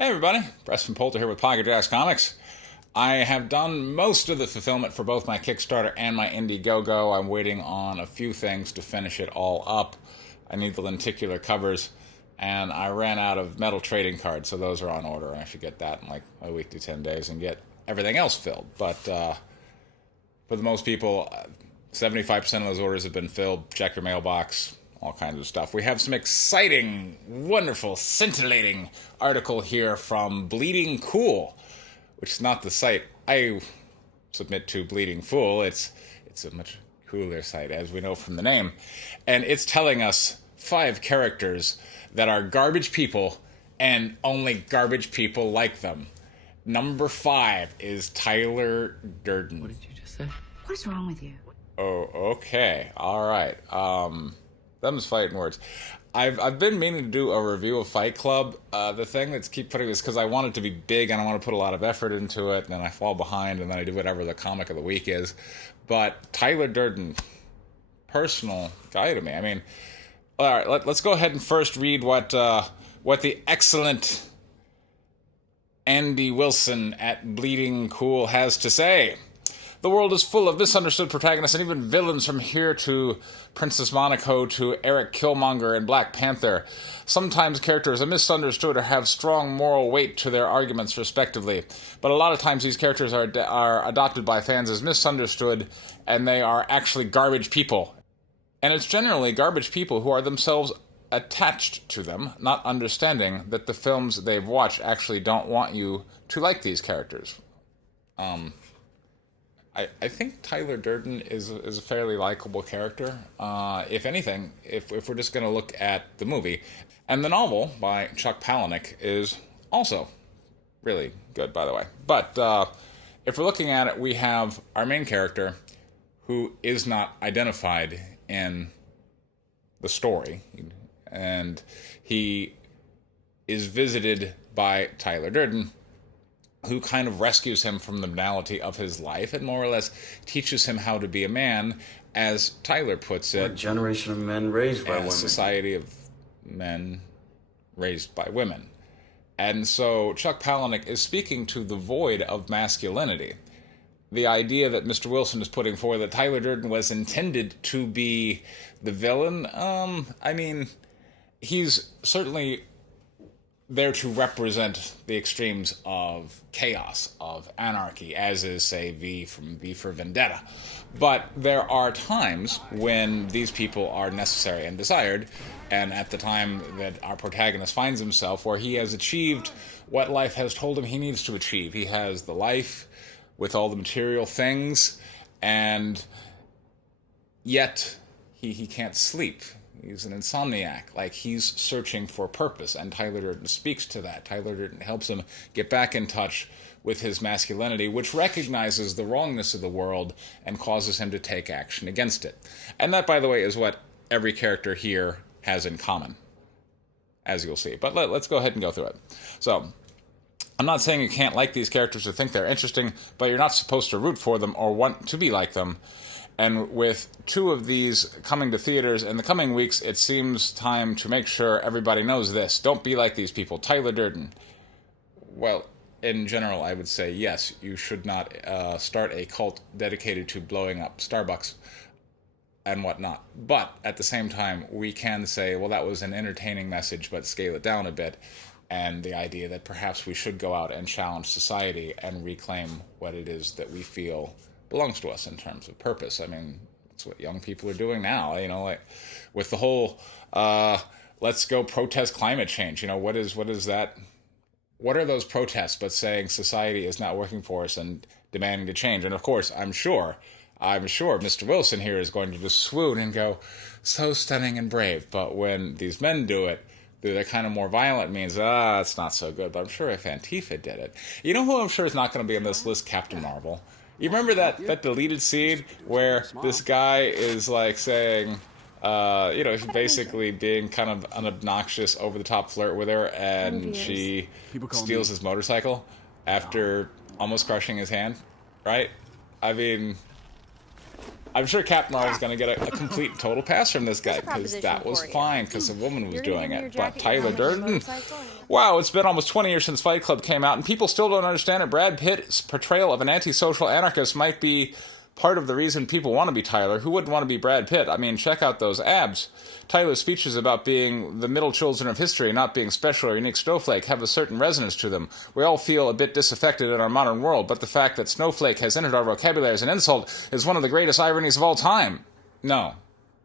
Hey everybody, Preston Poulter here with Pocket Jacks Comics. I have done most of the fulfillment for both my Kickstarter and my Indiegogo. I'm waiting on a few things to finish it all up. I need the lenticular covers, and I ran out of metal trading cards, so those are on order. I should get that in like a week to 10 days and get everything else filled. But for the most people, 75% of those orders have been filled. Check your mailbox. All kinds of stuff. We have some exciting, wonderful, scintillating article here from Bleeding Cool, which is not the site I submit to, Bleeding Fool. It's a much cooler site, as we know from the name. And it's telling us 5 characters that are garbage people, and only garbage people like them. Number 5 is Tyler Durden. What did you just say? What's wrong with you? Oh, okay. All right. Them's fighting words. I've been meaning to do a review of Fight Club. The thing that's keep putting this, because I want it to be big and I want to put a lot of effort into it, and then I fall behind, and then I do whatever the comic of the week is. But Tyler Durden, personal guy to me. I mean, all right, let's go ahead and first read what the excellent Andy Wilson at Bleeding Cool has to say. The world is full of misunderstood protagonists and even villains, from here to Princess Monaco to Eric Killmonger in Black Panther. Sometimes characters are misunderstood or have strong moral weight to their arguments, respectively. But a lot of times these characters are adopted by fans as misunderstood, and they are actually garbage people. And it's generally garbage people who are themselves attached to them, not understanding that the films they've watched actually don't want you to like these characters. I think Tyler Durden is a fairly likable character. If anything, if we're just going to look at the movie. And the novel by Chuck Palahniuk is also really good, by the way. But if we're looking at it, we have our main character who is not identified in the story. And he is visited by Tyler Durden, who kind of rescues him from the banality of his life and more or less teaches him how to be a man, as Tyler puts it. A generation of men raised by women. A society of men raised by women. And so Chuck Palahniuk is speaking to the void of masculinity. The idea that Mr. Wilson is putting forward, that Tyler Durden was intended to be the villain, I mean, he's certainly there to represent the extremes of chaos, of anarchy, as is, say, V from V for Vendetta. But there are times when these people are necessary and desired, and at the time that our protagonist finds himself, where he has achieved what life has told him he needs to achieve. He has the life with all the material things, and yet he can't sleep. He's an insomniac. Like, he's searching for purpose, and Tyler Durden speaks to that. Tyler Durden helps him get back in touch with his masculinity, which recognizes the wrongness of the world and causes him to take action against it. And that, by the way, is what every character here has in common, as you'll see. But let's go ahead and go through it. So, I'm not saying you can't like these characters or think they're interesting, but you're not supposed to root for them or want to be like them. And with 2 of these coming to theaters in the coming weeks, it seems time to make sure everybody knows this. Don't be like these people. Tyler Durden. Well, in general, I would say yes, you should not start a cult dedicated to blowing up Starbucks and whatnot. But at the same time, we can say, well, that was an entertaining message, but scale it down a bit. And the idea that perhaps we should go out and challenge society and reclaim what it is that we feel belongs to us in terms of purpose. I mean, that's what young people are doing now, you know, like with the whole let's go protest climate change. You know, what is that? What are those protests but saying society is not working for us and demanding to change? And of course, I'm sure Mr. Wilson here is going to just swoon and go, so stunning and brave. But when these men do it through the kind of more violent means, it's not so good. But I'm sure if ANTIFA did it. You know who I'm sure is not going to be on this list? Captain Marvel. You remember that deleted scene where this guy is like saying, he's basically being kind of an obnoxious, over-the-top flirt with her, and she steals his motorcycle after almost crushing his hand, right? I mean, I'm sure Captain Marvel's going to get a complete and total pass from this guy, because that was fine, because a woman was doing it. But Tyler Durden, wow, it's been almost 20 years since Fight Club came out, and people still don't understand it. Brad Pitt's portrayal of an antisocial anarchist might be part of the reason people want to be Tyler. Who wouldn't want to be Brad Pitt? I mean, check out those abs. Tyler's speeches about being the middle children of history, not being special or unique snowflake, have a certain resonance to them. We all feel a bit disaffected in our modern world, but the fact that snowflake has entered our vocabulary as an insult is one of the greatest ironies of all time. No,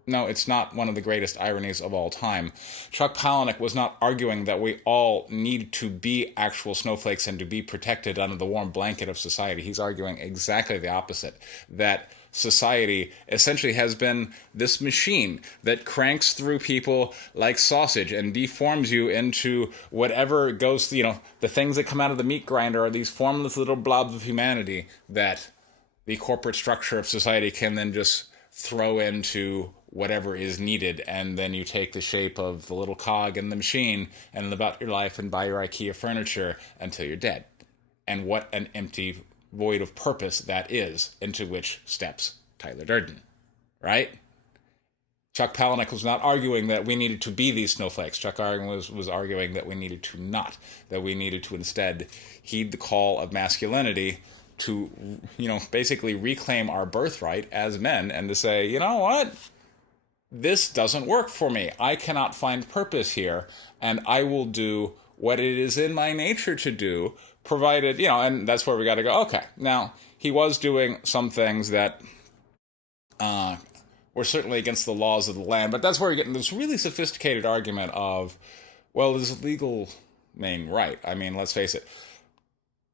it's not one of the greatest ironies of all time. Chuck Palahniuk was not arguing that we all need to be actual snowflakes and to be protected under the warm blanket of society. He's arguing exactly the opposite, that society essentially has been this machine that cranks through people like sausage and deforms you into whatever goes, the things that come out of the meat grinder are these formless little blobs of humanity that the corporate structure of society can then just throw into whatever is needed, and then you take the shape of the little cog in the machine and live out your life and buy your IKEA furniture until you're dead. And what an empty void of purpose that is, into which steps Tyler Durden, right? Chuck Palahniuk was not arguing that we needed to be these snowflakes. Chuck was arguing that we needed to not, that we needed to instead heed the call of masculinity to, basically reclaim our birthright as men and to say, you know what? This doesn't work for me. I cannot find purpose here, and I will do what it is in my nature to do, provided, and that's where we got to go. Okay, now, he was doing some things that were certainly against the laws of the land, but that's where you're getting this really sophisticated argument of, well, is legal main right? I mean, let's face it.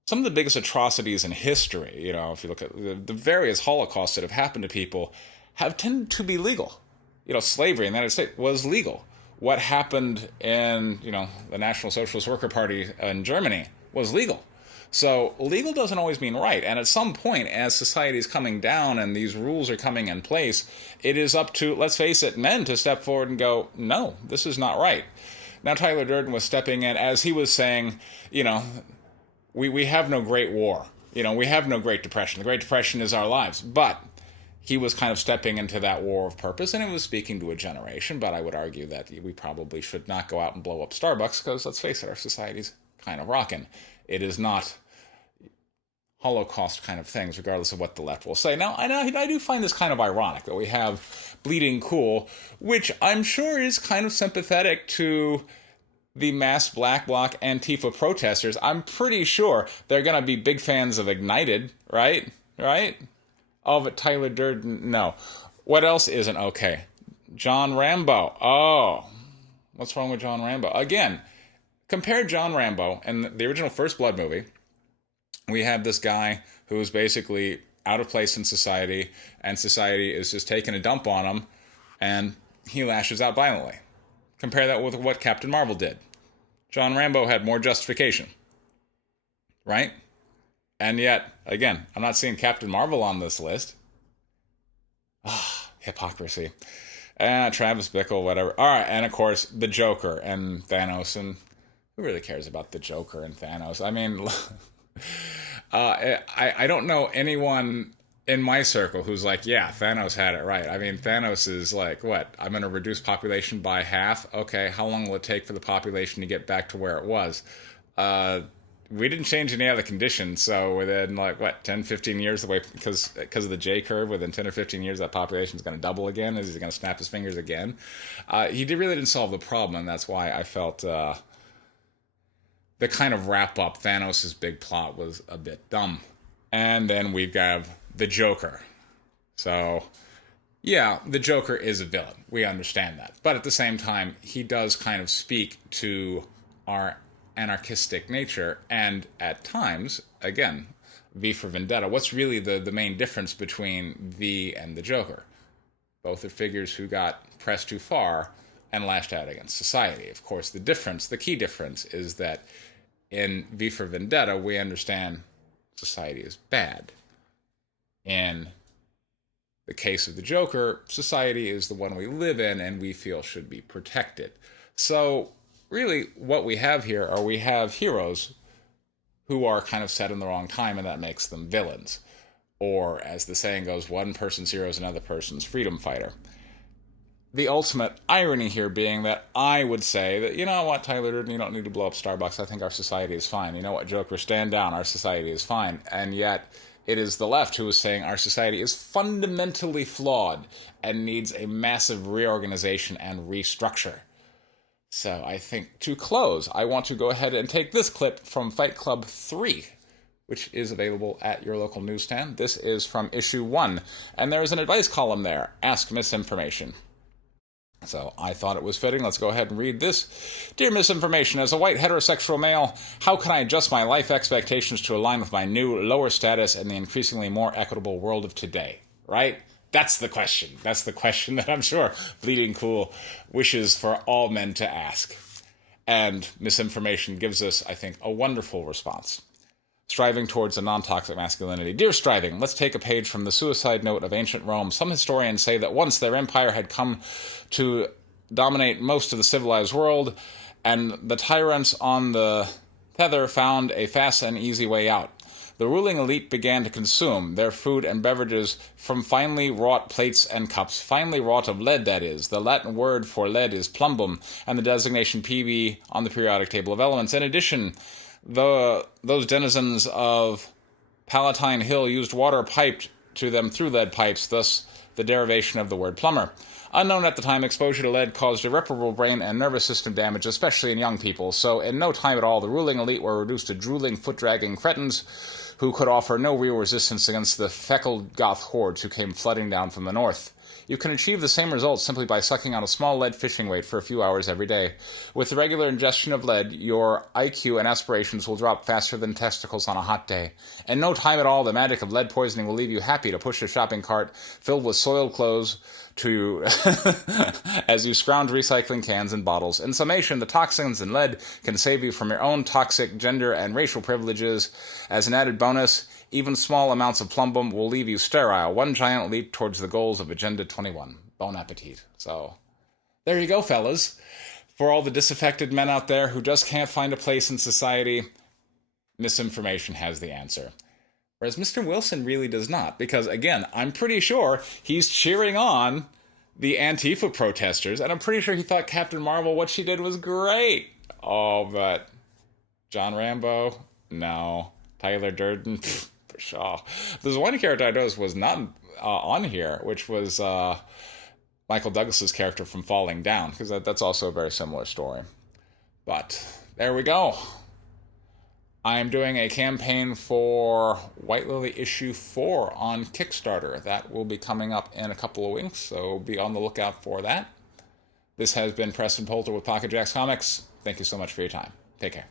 Some of the biggest atrocities in history, if you look at the various Holocausts that have happened to people, have tended to be legal. Slavery in the United States was legal. What happened in, the National Socialist Worker Party in Germany was legal. So legal doesn't always mean right. And at some point, as society is coming down and these rules are coming in place, it is up to, let's face it, men to step forward and go, no, this is not right. Now, Tyler Durden was stepping in as he was saying, we have no Great War. We have no Great Depression. The Great Depression is our lives. But he was kind of stepping into that war of purpose, and it was speaking to a generation, but I would argue that we probably should not go out and blow up Starbucks, because, let's face it, our society's kind of rocking. It is not Holocaust kind of things, regardless of what the left will say. Now, I do find this kind of ironic, that we have Bleeding Cool, which I'm sure is kind of sympathetic to the mass black bloc Antifa protesters. I'm pretty sure they're going to be big fans of Ignited, right? Oh, but Tyler Durden, no. What else isn't okay? John Rambo. Oh, what's wrong with John Rambo? Again, compare John Rambo and the original First Blood movie. We have this guy who is basically out of place in society, and society is just taking a dump on him, and he lashes out violently. Compare that with what Captain Marvel did. John Rambo had more justification, right? And yet, again, I'm not seeing Captain Marvel on this list. Hypocrisy. Travis Bickle, whatever. All right, and of course, the Joker and Thanos. And who really cares about the Joker and Thanos? I mean, I don't know anyone in my circle who's like, yeah, Thanos had it right. I mean, Thanos is like, what? I'm going to reduce population by half? Okay, how long will it take for the population to get back to where it was? We didn't change any other conditions, so within, 10, 15 years, because of the J curve, within 10 or 15 years, that population is going to double again. Is he going to snap his fingers again? He really didn't solve the problem, and that's why I felt the kind of wrap-up Thanos' big plot was a bit dumb. And then we have the Joker. So, yeah, the Joker is a villain. We understand that. But at the same time, he does kind of speak to our anarchistic nature, and at times, again, V for Vendetta. What's really the main difference between V and the Joker? Both are figures who got pressed too far and lashed out against society. Of course, the key difference is that in V for Vendetta, we understand society is bad. In the case of the Joker, society is the one we live in and we feel should be protected. So, really, what we have here are we have heroes who are kind of set in the wrong time, and that makes them villains. Or, as the saying goes, one person's hero is another person's freedom fighter. The ultimate irony here being that I would say that, you know what, Tyler Durden, you don't need to blow up Starbucks. I think our society is fine. You know what, Joker, stand down. Our society is fine. And yet, it is the left who is saying our society is fundamentally flawed and needs a massive reorganization and restructure. So I think to close, I want to go ahead and take this clip from Fight Club 3, which is available at your local newsstand. This is from issue 1, and there is an advice column there, Ask Misinformation. So I thought it was fitting. Let's go ahead and read this. Dear Misinformation, as a white heterosexual male, how can I adjust my life expectations to align with my new, lower status in the increasingly more equitable world of today? Right? That's the question. That's the question that I'm sure Bleeding Cool wishes for all men to ask. And Misinformation gives us, I think, a wonderful response. Striving towards a non-toxic masculinity. Dear Striving, let's take a page from the suicide note of ancient Rome. Some historians say that once their empire had come to dominate most of the civilized world, and the tyrants on the tether found a fast and easy way out. The ruling elite began to consume their food and beverages from finely wrought plates and cups, finely wrought of lead, that is. The Latin word for lead is plumbum, and the designation Pb on the periodic table of elements. In addition, those denizens of Palatine Hill used water piped to them through lead pipes, thus the derivation of the word plumber. Unknown at the time, exposure to lead caused irreparable brain and nervous system damage, especially in young people, so in no time at all the ruling elite were reduced to drooling, foot-dragging cretins who could offer no real resistance against the feckled Goth hordes who came flooding down from the north. You can achieve the same results simply by sucking on a small lead fishing weight for a few hours every day. With the regular ingestion of lead, your IQ and aspirations will drop faster than testicles on a hot day. In no time at all, the magic of lead poisoning will leave you happy to push a shopping cart filled with soiled clothes to as you scrounge recycling cans and bottles. In summation, the toxins in lead can save you from your own toxic gender and racial privileges. As an added bonus, even small amounts of plumbum will leave you sterile. One giant leap towards the goals of Agenda 21. Bon appetit. So, there you go, fellas. For all the disaffected men out there who just can't find a place in society, Misinformation has the answer. Whereas Mr. Wilson really does not, because, again, I'm pretty sure he's cheering on the Antifa protesters, and I'm pretty sure he thought Captain Marvel, what she did was great. Oh, but John Rambo? No. Tyler Durden? For sure. There's one character I noticed was not on here, which was Michael Douglas's character from Falling Down, because that's also a very similar story. But there we go. I am doing a campaign for White Lily issue 4 on Kickstarter. That will be coming up in a couple of weeks, so be on the lookout for that. This has been Preston Poulter with Pocket Jacks Comics. Thank you so much for your time. Take care.